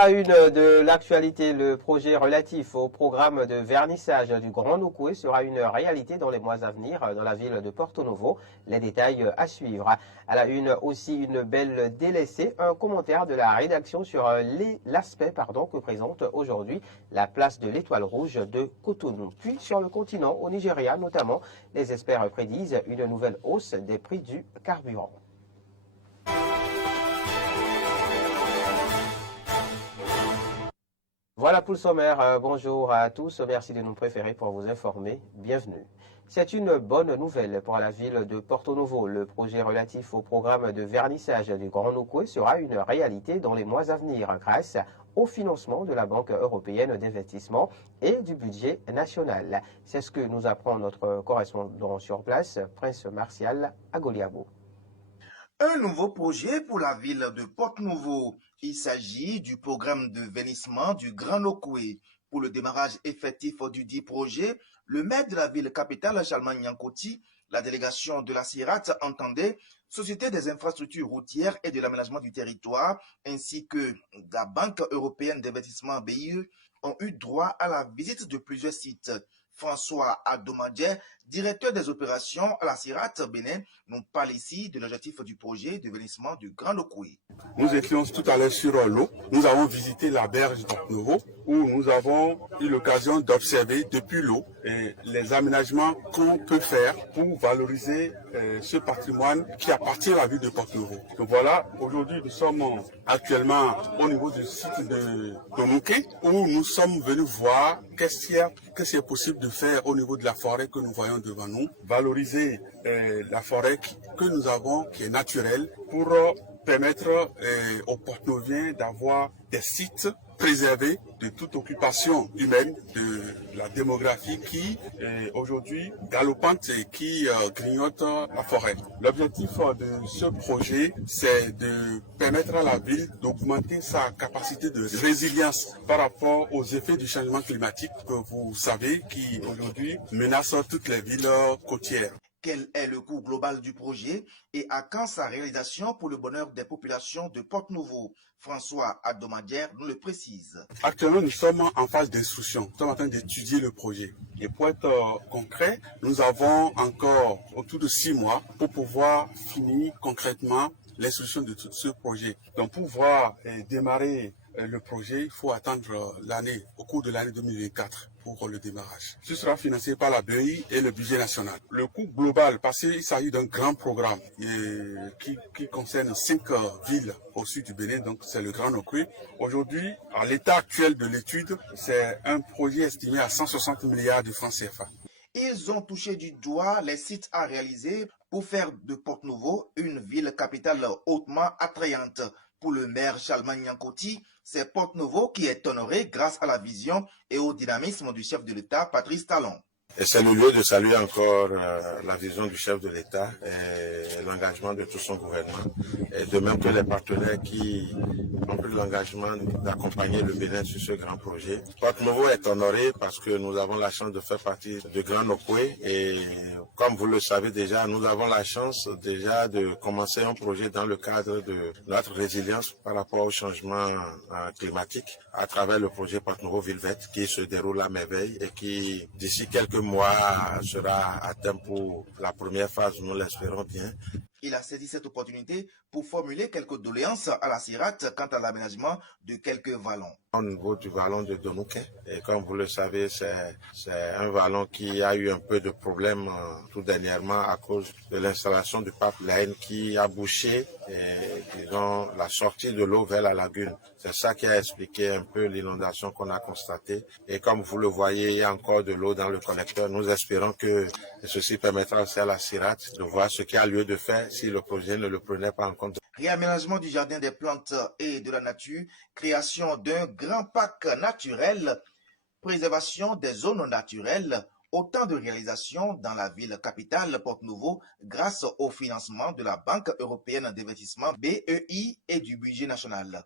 la une de l'actualité, le projet relatif au programme de vernissage du Grand Nokoué sera une réalité dans les mois à venir dans la ville de Porto Novo. Les détails à suivre. À la une aussi une belle délaissée, un commentaire de la rédaction sur l'aspect que présente aujourd'hui la place de l'Étoile Rouge de Cotonou. Puis sur le continent, au Nigeria notamment, les experts prédisent une nouvelle hausse des prix du carburant. Voilà pour le sommaire. Bonjour à tous. Merci de nous préférer pour vous informer. Bienvenue. C'est une bonne nouvelle pour la ville de Porto Novo. Le projet relatif au programme de vernissage du Grand Nokoué sera une réalité dans les mois à venir grâce au financement de la Banque européenne d'investissement et du budget national. C'est ce que nous apprend notre correspondant sur place, Prince Martial Agoliabo. Un nouveau projet pour la ville de Porto Novo. Il s'agit du programme de vernissement du Grand Nokoué. Pour le démarrage effectif du dit projet, le maire de la ville capitale, Charlemagne Yankoti, la délégation de la CIRAT entendait Société des infrastructures routières et de l'aménagement du territoire, ainsi que la Banque européenne d'investissement BIE, ont eu droit à la visite de plusieurs sites. François Adomadjer, directeur des opérations à la CIRAT Bénin, nous parle ici de l'objectif du projet de vernissement du Grand Nokoué. Nous étions tout à l'heure sur l'eau. Nous avons visité la berge Porto Novo où nous avons eu l'occasion d'observer depuis l'eau les aménagements qu'on peut faire pour valoriser ce patrimoine qui appartient à la ville de Porto Novo. Donc voilà, aujourd'hui nous sommes actuellement au niveau du site de Tonouké où nous sommes venus voir qu'est-ce qui est possible de faire au niveau de la forêt que nous voyons devant nous, valoriser la forêt que nous avons qui est naturelle pour permettre aux Porto-Noviens d'avoir des sites préservés de toute occupation humaine, de la démographie qui est aujourd'hui galopante et qui grignote la forêt. L'objectif de ce projet, c'est de permettre à la ville d'augmenter sa capacité de résilience par rapport aux effets du changement climatique que vous savez qui aujourd'hui menace toutes les villes côtières. Quel est le coût global du projet et à quand sa réalisation pour le bonheur des populations de Porto Novo? François Adomadjer nous le précise. Actuellement, nous sommes en phase d'instruction. Nous sommes en train d'étudier le projet. Et pour être concret, nous avons encore autour de 6 mois pour pouvoir finir concrètement l'instruction de tout ce projet. Donc, pour pouvoir démarrer le projet, il faut attendre au cours de l'année 2024 pour le démarrage. Ce sera financé par la BEI et le budget national. Le coût global, parce qu'il s'agit d'un grand programme qui concerne 5 villes au sud du Bénin, donc c'est le Grand Nokoué. Aujourd'hui, à l'état actuel de l'étude, c'est un projet estimé à 160 milliards de francs CFA. Ils ont touché du doigt les sites à réaliser pour faire de Porto Novo une ville capitale hautement attrayante. Pour le maire Charlemagne Yankoti, c'est Porto Novo qui est honoré grâce à la vision et au dynamisme du chef de l'État, Patrice Talon. Et c'est le lieu de saluer encore la vision du chef de l'État et l'engagement de tout son gouvernement. Et de même que les partenaires qui ont pris l'engagement d'accompagner le Bénin sur ce grand projet. Porto Novo est honoré parce que nous avons la chance de faire partie du Grand Nokoué. Et comme vous le savez déjà, nous avons la chance déjà de commencer un projet dans le cadre de notre résilience par rapport au changement climatique à travers le projet Porto Novo Ville Verte qui se déroule à merveille et qui d'ici quelques mois sera atteint pour la première phase, nous l'espérons bien. Il a saisi cette opportunité pour formuler quelques doléances à la CIRAT quant à l'aménagement de quelques vallons. Au niveau du vallon de Donouké, et comme vous le savez, c'est un vallon qui a eu un peu de problème tout dernièrement à cause de l'installation du pipeline qui a bouché la sortie de l'eau vers la lagune. C'est ça qui a expliqué un peu l'inondation qu'on a constatée. Et comme vous le voyez, il y a encore de l'eau dans le collecteur. Nous espérons que ceci permettra aussi à la CIRAT de voir ce qu'il y a lieu de faire si le projet ne le prenait pas en compte. Réaménagement du jardin des plantes et de la nature, création d'un grand parc naturel, préservation des zones naturelles, autant de réalisations dans la ville capitale Porto Novo grâce au financement de la Banque européenne d'investissement BEI et du budget national.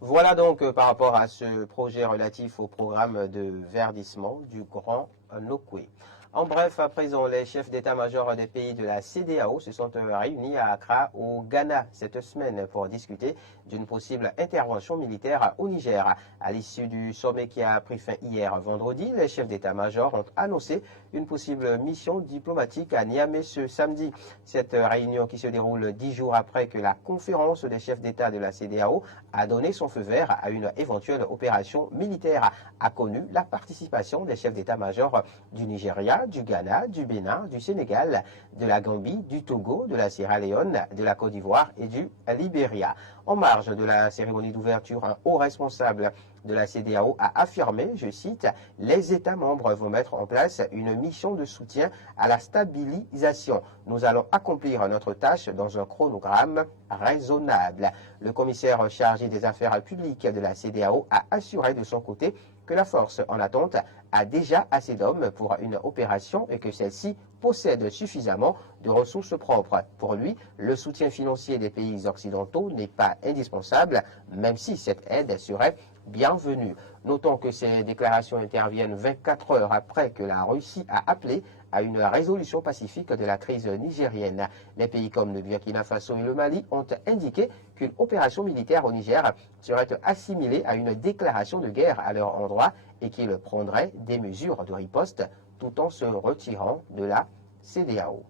Voilà donc par rapport à ce projet relatif au programme de verdissement du Grand Nokoué. En bref, à présent, les chefs d'état-major des pays de la CEDEAO se sont réunis à Accra, au Ghana, cette semaine pour discuter d'une possible intervention militaire au Niger. À l'issue du sommet qui a pris fin hier vendredi, les chefs d'état-major ont annoncé une possible mission diplomatique à Niamey ce samedi. Cette réunion qui se déroule 10 jours après que la conférence des chefs d'État de la CEDEAO a donné son feu vert à une éventuelle opération militaire a connu la participation des chefs d'état-major du Nigeria, du Ghana, du Bénin, du Sénégal, de la Gambie, du Togo, de la Sierra Leone, de la Côte d'Ivoire et du Libéria. En marge de la cérémonie d'ouverture, un haut responsable de la CEDEAO a affirmé, je cite, « Les États membres vont mettre en place une mission de soutien à la stabilisation. Nous allons accomplir notre tâche dans un chronogramme raisonnable. » Le commissaire chargé des affaires publiques de la CEDEAO a assuré de son côté que la force en attente a déjà assez d'hommes pour une opération et que celle-ci possède suffisamment de ressources propres. Pour lui, le soutien financier des pays occidentaux n'est pas indispensable, même si cette aide serait bienvenue. Notons que ces déclarations interviennent 24 heures après que la Russie a appelé à une résolution pacifique de la crise nigérienne. Les pays comme le Burkina Faso et le Mali ont indiqué qu'une opération militaire au Niger serait assimilée à une déclaration de guerre à leur endroit et qu'ils prendraient des mesures de riposte tout en se retirant de la CEDEAO.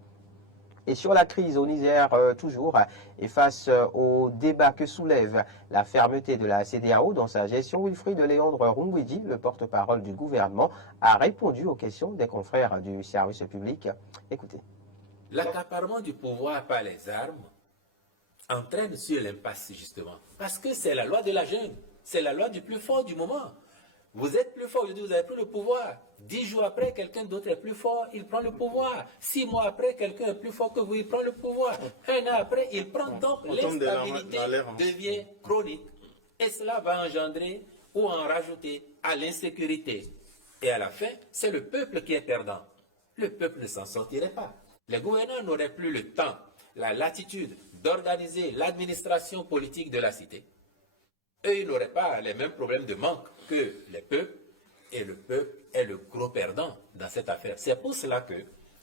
Et sur la crise au Niger, toujours, et face au débat que soulève la fermeté de la CEDEAO dans sa gestion, Wilfried Léandre Rungwidi, le porte-parole du gouvernement, a répondu aux questions des confrères du service public. Écoutez. L'accaparement du pouvoir par les armes entraîne sur l'impasse, justement. Parce que c'est la loi de la jungle, c'est la loi du plus fort du moment. Vous êtes plus fort, vous avez pris le pouvoir. 10 jours après, quelqu'un d'autre est plus fort, il prend le pouvoir. 6 mois après, quelqu'un est plus fort que vous, il prend le pouvoir. 1 an après, il prend. Donc l'instabilité devient chronique. Et cela va engendrer ou en rajouter à l'insécurité. Et à la fin, c'est le peuple qui est perdant. Le peuple ne s'en sortirait pas. Les gouvernants n'auraient plus le temps, la latitude d'organiser l'administration politique de la cité. Eux, ils n'auraient pas les mêmes problèmes de manque que les peuples, et le peuple est le gros perdant dans cette affaire. C'est pour cela que,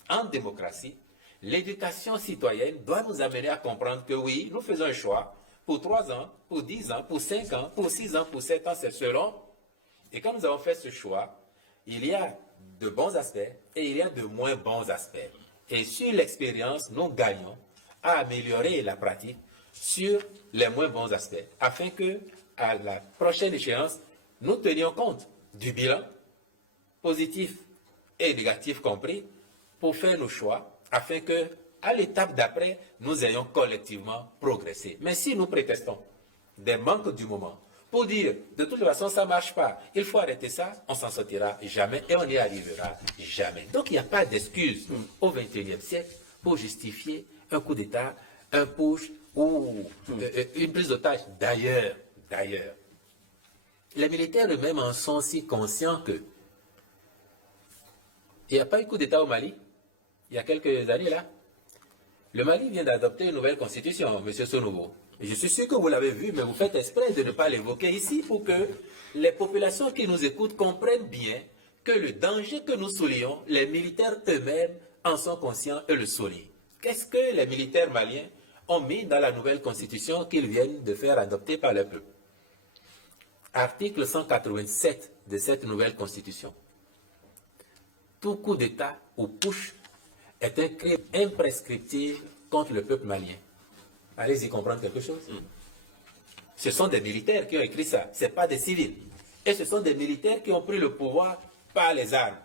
en démocratie, l'éducation citoyenne doit nous amener à comprendre que oui, nous faisons un choix pour 3 ans, pour 10 ans, pour 5 ans, pour 6 ans, pour 7 ans, c'est selon. Et quand nous avons fait ce choix, il y a de bons aspects et il y a de moins bons aspects. Et sur l'expérience, nous gagnons à améliorer la pratique sur les moins bons aspects, afin que, à la prochaine échéance, nous tenions compte du bilan, positif et négatif compris, pour faire nos choix, afin que, à l'étape d'après, nous ayons collectivement progressé. Mais si nous prétestons des manques du moment, pour dire, de toute façon, ça ne marche pas, il faut arrêter ça, on s'en sortira jamais et on n'y arrivera jamais. Donc, il n'y a pas d'excuse au XXIe siècle pour justifier un coup d'État, un push ou une prise d'otage. D'ailleurs, les militaires eux-mêmes en sont si conscients que il n'y a pas eu coup d'État au Mali, il y a quelques années là. Le Mali vient d'adopter une nouvelle constitution, M. Sonovo. Et je suis sûr que vous l'avez vu, mais vous faites exprès de ne pas l'évoquer ici pour que les populations qui nous écoutent comprennent bien que le danger que nous soulignons, les militaires eux-mêmes en sont conscients et le soulignent. Qu'est-ce que les militaires maliens ont mis dans la nouvelle constitution qu'ils viennent de faire adopter par le peuple? Article 187 de cette nouvelle constitution. Tout coup d'État ou push est un crime imprescriptible contre le peuple malien. Allez-y comprendre quelque chose. Ce sont des militaires qui ont écrit ça, ce n'est pas des civils. Et ce sont des militaires qui ont pris le pouvoir par les armes.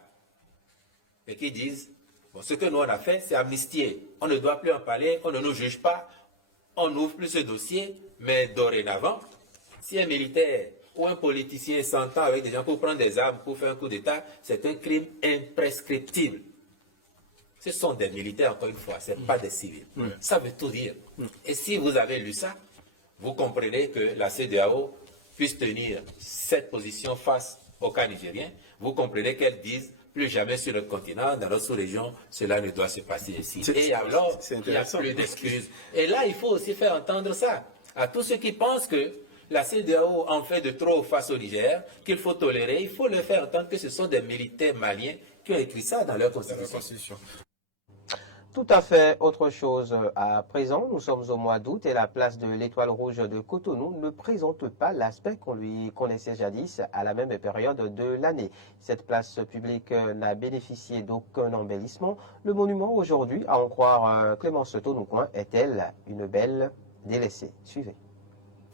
Et qui disent, bon, ce que nous on a fait, c'est amnistier. On ne doit plus en parler, on ne nous juge pas, on n'ouvre plus ce dossier, mais dorénavant, si un militaire ou un politicien s'entend avec des gens pour prendre des armes, pour faire un coup d'État, c'est un crime imprescriptible. Ce sont des militaires, encore une fois, ce n'est pas des civils. Ça veut tout dire. Et si vous avez lu ça, vous comprenez que la CEDEAO puisse tenir cette position face au cas nigérien. Vous comprenez qu'elle dise plus jamais sur notre continent, dans notre sous-région, cela ne doit se passer ici. Et alors, il n'y a plus d'excuses. Et là, il faut aussi faire entendre ça à tous ceux qui pensent que la CEDEAO en fait de trop face au Niger, qu'il faut tolérer. Il faut leur faire entendre que ce sont des militaires maliens qui a écrit ça dans leur constitution. Tout à fait autre chose à présent. Nous sommes au mois d'août et la place de l'Étoile Rouge de Cotonou ne présente pas l'aspect qu'on lui connaissait jadis à la même période de l'année. Cette place publique n'a bénéficié d'aucun embellissement. Le monument aujourd'hui, à en croire Clémence Tonoucoin, est-elle une belle délaissée? Suivez.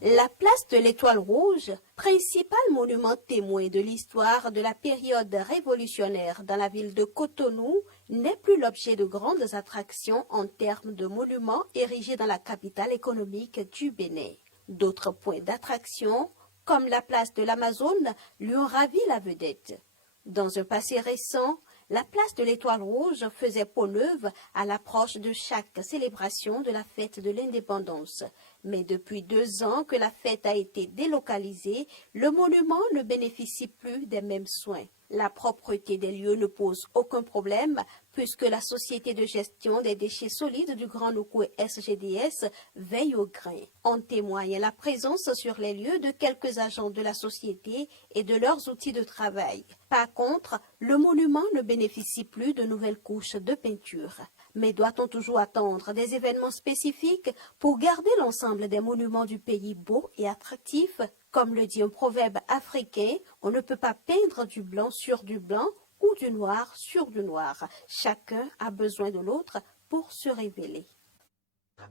La place de l'Étoile Rouge, principal monument témoin de l'histoire de la période révolutionnaire dans la ville de Cotonou, n'est plus l'objet de grandes attractions en termes de monuments érigés dans la capitale économique du Bénin. D'autres points d'attraction, comme la place de l'Amazone, lui ont ravi la vedette. Dans un passé récent, la place de l'Étoile Rouge faisait peau neuve à l'approche de chaque célébration de la fête de l'indépendance. Mais depuis 2 ans que la fête a été délocalisée, le monument ne bénéficie plus des mêmes soins. La propreté des lieux ne pose aucun problème puisque la Société de gestion des déchets solides du Grand Nokoué SGDS veille au grain. En témoigne la présence sur les lieux de quelques agents de la société et de leurs outils de travail. Par contre, le monument ne bénéficie plus de nouvelles couches de peinture. Mais doit-on toujours attendre des événements spécifiques pour garder l'ensemble des monuments du pays beaux et attractifs? Comme le dit un proverbe africain, on ne peut pas peindre du blanc sur du blanc ou du noir sur du noir. Chacun a besoin de l'autre pour se révéler.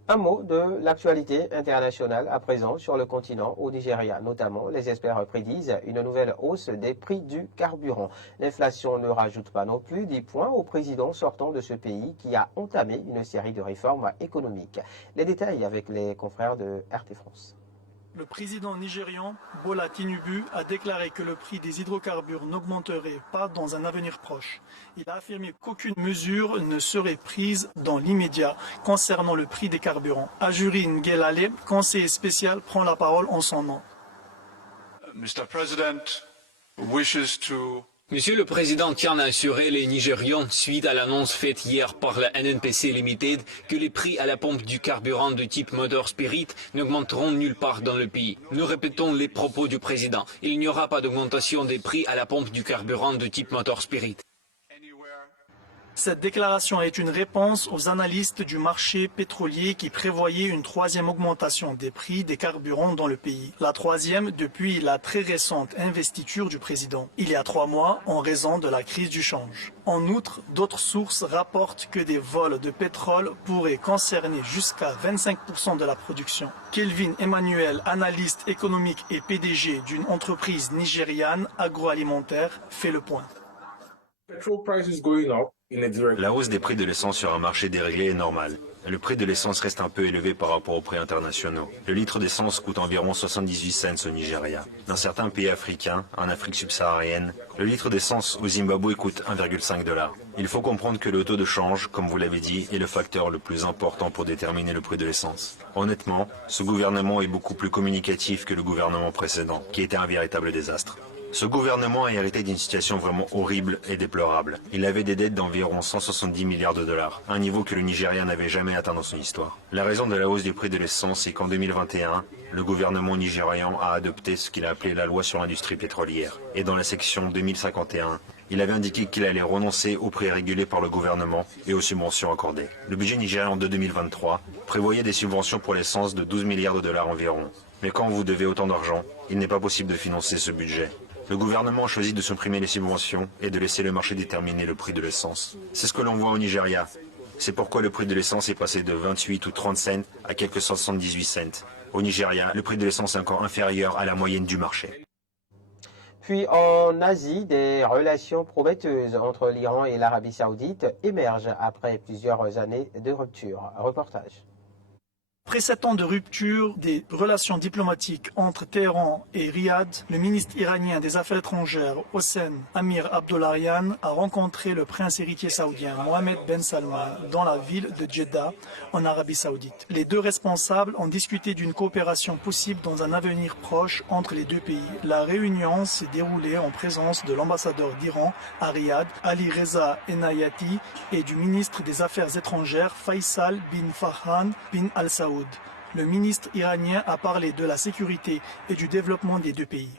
Un mot de l'actualité internationale à présent sur le continent, au Nigeria notamment. Les experts prédisent une nouvelle hausse des prix du carburant. L'inflation ne rajoute pas non plus 10 points au président sortant de ce pays qui a entamé une série de réformes économiques. Les détails avec les confrères de RT France. Le président nigérian, Bola Tinubu, a déclaré que le prix des hydrocarbures n'augmenterait pas dans un avenir proche. Il a affirmé qu'aucune mesure ne serait prise dans l'immédiat concernant le prix des carburants. Ajuri Ngelale, conseiller spécial, prend la parole en son nom. Mr. President wishes to Monsieur le Président tient à assurer les Nigérians, suite à l'annonce faite hier par la NNPC Limited, que les prix à la pompe du carburant de type moteur Spirit n'augmenteront nulle part dans le pays. Nous répétons les propos du Président. Il n'y aura pas d'augmentation des prix à la pompe du carburant de type moteur Spirit. Cette déclaration est une réponse aux analystes du marché pétrolier qui prévoyaient une 3e augmentation des prix des carburants dans le pays. La 3e depuis la très récente investiture du président, il y a 3 mois, en raison de la crise du change. En outre, d'autres sources rapportent que des vols de pétrole pourraient concerner jusqu'à 25% de la production. Kelvin Emmanuel, analyste économique et PDG d'une entreprise nigériane agroalimentaire, fait le point. La hausse des prix de l'essence sur un marché déréglé est normale. Le prix de l'essence reste un peu élevé par rapport aux prix internationaux. Le litre d'essence coûte environ 78 cents au Nigeria. Dans certains pays africains, en Afrique subsaharienne, le litre d'essence au Zimbabwe coûte 1,5 $. Il faut comprendre que le taux de change, comme vous l'avez dit, est le facteur le plus important pour déterminer le prix de l'essence. Honnêtement, ce gouvernement est beaucoup plus communicatif que le gouvernement précédent, qui était un véritable désastre. Ce gouvernement a hérité d'une situation vraiment horrible et déplorable. Il avait des dettes d'environ 170 milliards de dollars, un niveau que le Nigeria n'avait jamais atteint dans son histoire. La raison de la hausse du prix de l'essence est qu'en 2021, le gouvernement nigérian a adopté ce qu'il a appelé la loi sur l'industrie pétrolière. Et dans la section 2051, il avait indiqué qu'il allait renoncer aux prix régulés par le gouvernement et aux subventions accordées. Le budget nigérian de 2023 prévoyait des subventions pour l'essence de 12 milliards de dollars environ. Mais quand vous devez autant d'argent, il n'est pas possible de financer ce budget. Le gouvernement a choisi de supprimer les subventions et de laisser le marché déterminer le prix de l'essence. C'est ce que l'on voit au Nigeria. C'est pourquoi le prix de l'essence est passé de 28 ou 30 cents à quelques 78 cents. Au Nigeria, le prix de l'essence est encore inférieur à la moyenne du marché. Puis en Asie, des relations prometteuses entre l'Iran et l'Arabie Saoudite émergent après plusieurs années de rupture. Reportage. Après 7 ans de rupture des relations diplomatiques entre Téhéran et Riyad, le ministre iranien des Affaires étrangères, Hossein Amir Abdollahian, a rencontré le prince héritier saoudien Mohammed Ben Salman dans la ville de Jeddah, en Arabie Saoudite. Les deux responsables ont discuté d'une coopération possible dans un avenir proche entre les deux pays. La réunion s'est déroulée en présence de l'ambassadeur d'Iran à Riyad, Ali Reza Enayati, et du ministre des Affaires étrangères, Faisal bin Farhan bin Al-Saoud. Le ministre iranien a parlé de la sécurité et du développement des deux pays.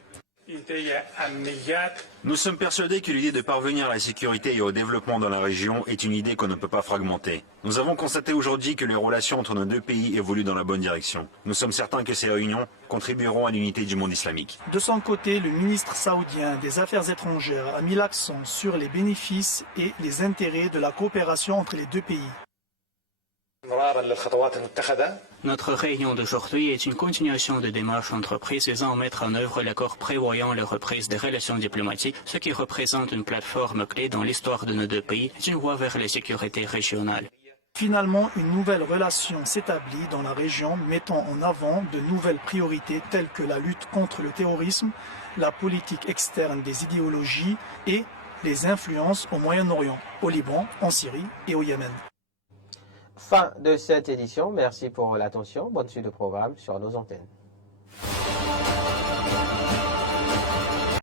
Nous sommes persuadés que l'idée de parvenir à la sécurité et au développement dans la région est une idée qu'on ne peut pas fragmenter. Nous avons constaté aujourd'hui que les relations entre nos deux pays évoluent dans la bonne direction. Nous sommes certains que ces réunions contribueront à l'unité du monde islamique. De son côté, le ministre saoudien des Affaires étrangères a mis l'accent sur les bénéfices et les intérêts de la coopération entre les deux pays. Notre réunion d'aujourd'hui est une continuation de démarches entreprises visant à mettre en œuvre l'accord prévoyant la reprise des relations diplomatiques, ce qui représente une plateforme clé dans l'histoire de nos deux pays et une voie vers la sécurité régionale. Finalement, une nouvelle relation s'établit dans la région, mettant en avant de nouvelles priorités telles que la lutte contre le terrorisme, la politique externe des idéologies et les influences au Moyen-Orient, au Liban, en Syrie et au Yémen. Fin de cette édition. Merci pour l'attention. Bonne suite de programme sur nos antennes.